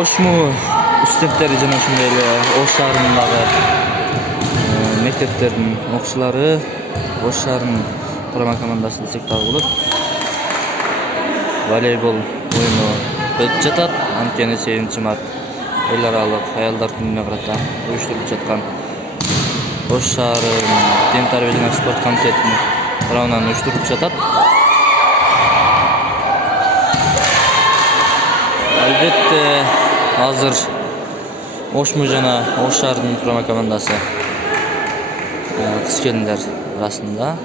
Oşmu üstentleri jana şunday эле Ош шаарындагы мектептердин окуучулары Ош шаарынын курама командасы десек дагы болот. Волейбол оюну өтүп жатат. Анткени 8-март эл аралык аялдар күнүнө карата уюштурулуп жаткан Ош шаары ден тарбия жана спорт комитетинин тарабынан уюштурулуп жатат. Албетте азыр Ошму жана Ош шаарынын курама командасы кыз келиндер арасында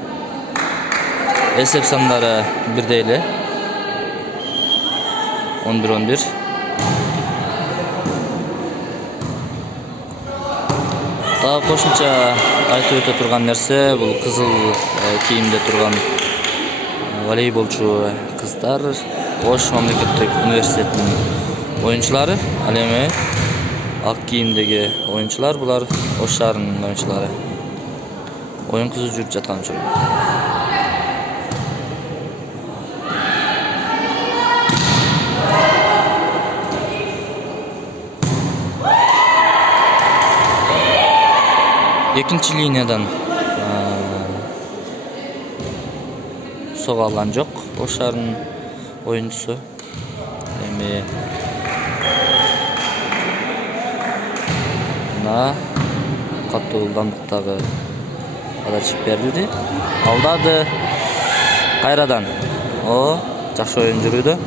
эсеп сандары бирдей эле 11-11. Дагы кошумча айтып өтө турган нерсе бул кызыл кийимде турган волейболчу кыздар Ош мамлекеттик университетинин оюнчулары, ал эми ак кийимдеги оюнчулар булар Ош шаарынын оюнчулары. Oyun kızı жүрүп жаткан учур. Экинчи линиядан сога алган жок Ош шаарынын оюнчусу. Эми мына катуу ылдамдыктагы подача берилди. Алдады. Кайрадан. Жакшы оюн жүрүүдө.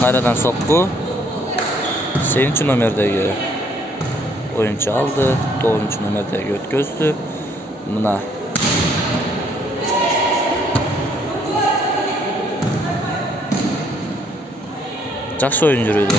Кайрадан сокку. 8-номердеги оюнчу алды. 9-номердеги өткөздү. Мына жакшы оюн жүрүүдө.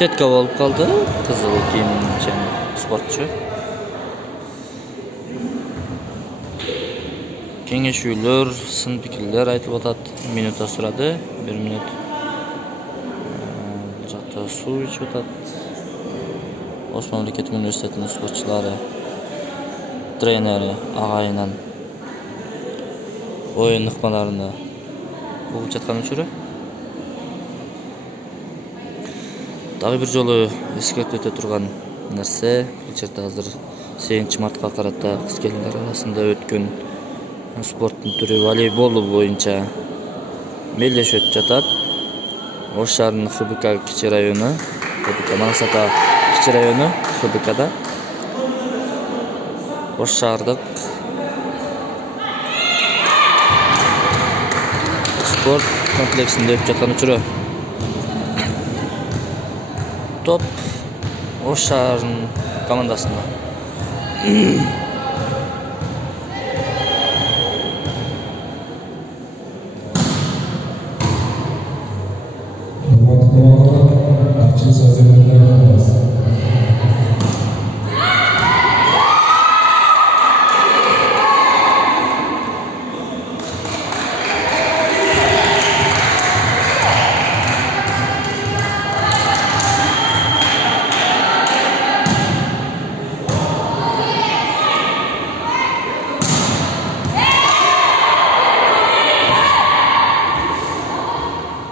Сетка болуп калды. Кызыл кийимчен спортчу. Кеңешүүлөр, сын пикирлер айтып атат. Минута сурады. 1 минут. Бул жакта суу ичип атат. Ош мамлекеттик университетинин спортчулары, тренери агайынан оюн ыкмаларына угуп жаткан учуру. Дагы бир жолу эскертип өтө турган нерсе, бул жерде азыр 8-мартка карата кыз келиндер арасында өткөн спорттун түрү волейбол боюнча мелдешип өтүп жатат. Ош шаарынын ХБК кичи району, ХБК Манасата кичи району, ХБКда Ош шаардык спорт комплексинде өтүп жаткан учуру. Топ Ош шаарынын командасында.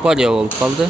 Palya olup kaldı.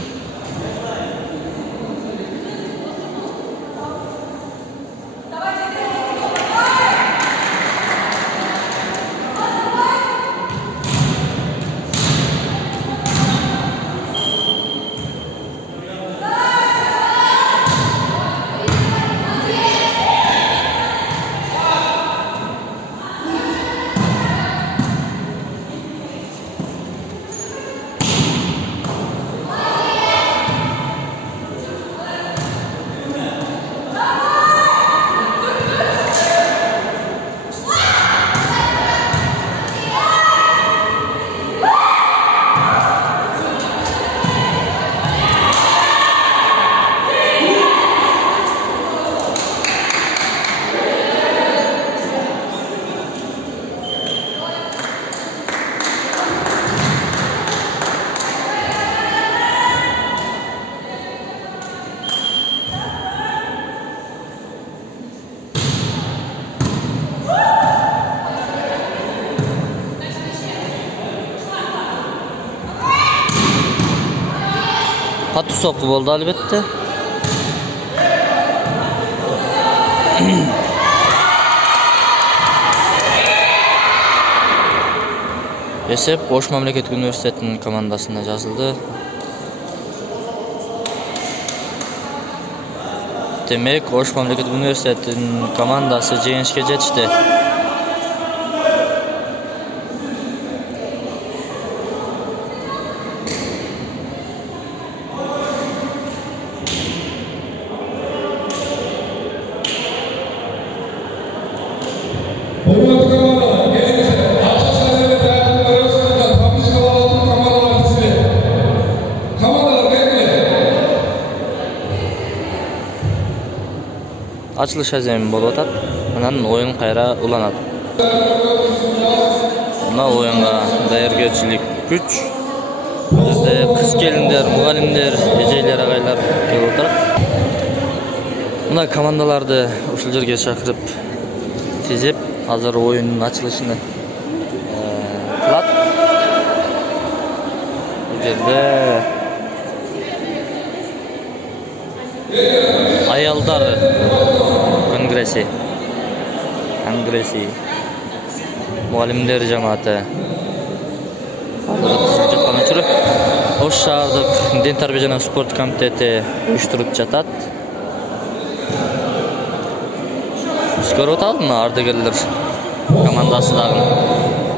Катуу сокку болду албетте. Эсеп Ош мамлекеттик университетинин командасына жазылды. Демек, Ош мамлекеттик университетинин командасы жеңишке жетишти. Açılış azemi болуп атат. Анан оюн кайра уланат. Мына оюнга даяргерчилик күч. Бул жерде кыз келиндер, мугалимдер, эжейлер, агайлар келип отурат. Мына командаларды ушул жерге чакырып тизип, азыр оюндун ачылышын кылат. Бул жерде аялдар конгресси мугалимдер жамааты жаткан учуру Ош шаардык ден тарбия жана спорт комитети уюштуруп жатат. Биз көрүп атабыз, мына ардагерлер командасы дагы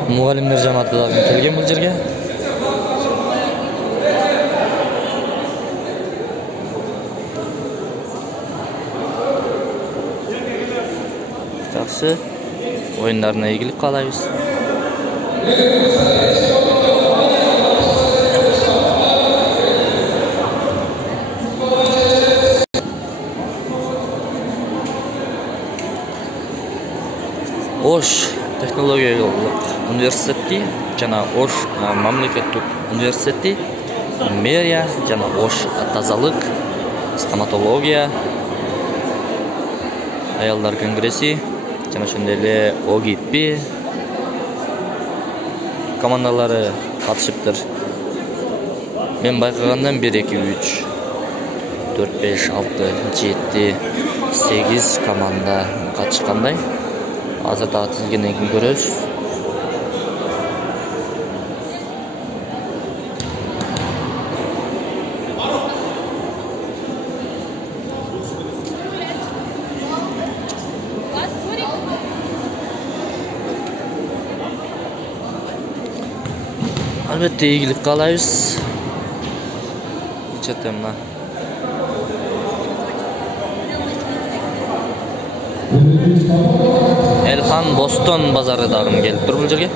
мугалимдер жамааты дагы келген бул жерге. Жақсы, ойындарына ийгилик каалайбыз. Ош технологиялык университети жана Ош мамлекеттик университети мэрия жана Ош тазалык, стоматология, аялдар конгресси жана ошондой эле ОГИП командалары катышыптыр. Мен байкагандан 1, 2, 3, 4, 5, 6, 7, 8 команда катышкандай. Азыр дагы тизилгенден кийин көрөбүз. Албетте ийгилик каалайбыз. Чете мына Элхан Бостон базары дагы келип тур бул жерге.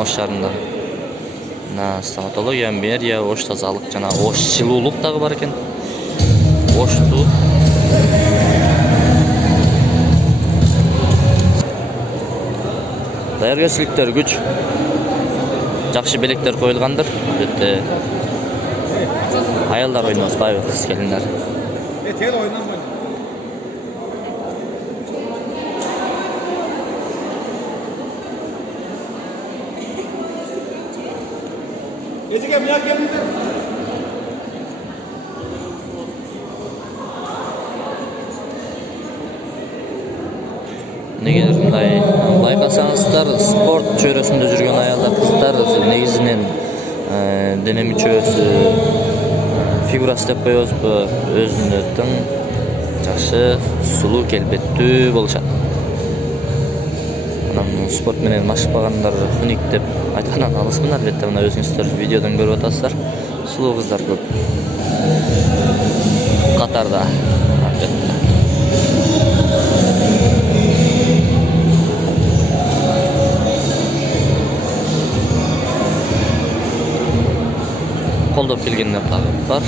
Ош шаарында. Мына стоматология, мэрия, Ош тазалык жана Ош жылуулук дагы бар экен. Ошту даяргерчиликтер күч. Жакшы белектер коюлгандыр. Албетте аялдар ойнобузбайбы, кыз келиндер. Тел ойнанбайбы. Эжеге мына келиндер. Негедир мындай байкасаңыздар, спорт чөйрөсүндө жүргөн аялдар, кыздар негизинен дене мүчөсү, фигурасы деп коебузбу, өзүнө тың, жакшы, сулуу, келбеттүү болушат. Анан спорт менен машыкпагандар уник деп айткандан алысмын. Албетте мына өзүңүздөр видеодон көрүп атасыздар. Сулуу кыздар көп. Катарда албетте. Колдоп келгендер дагы бар.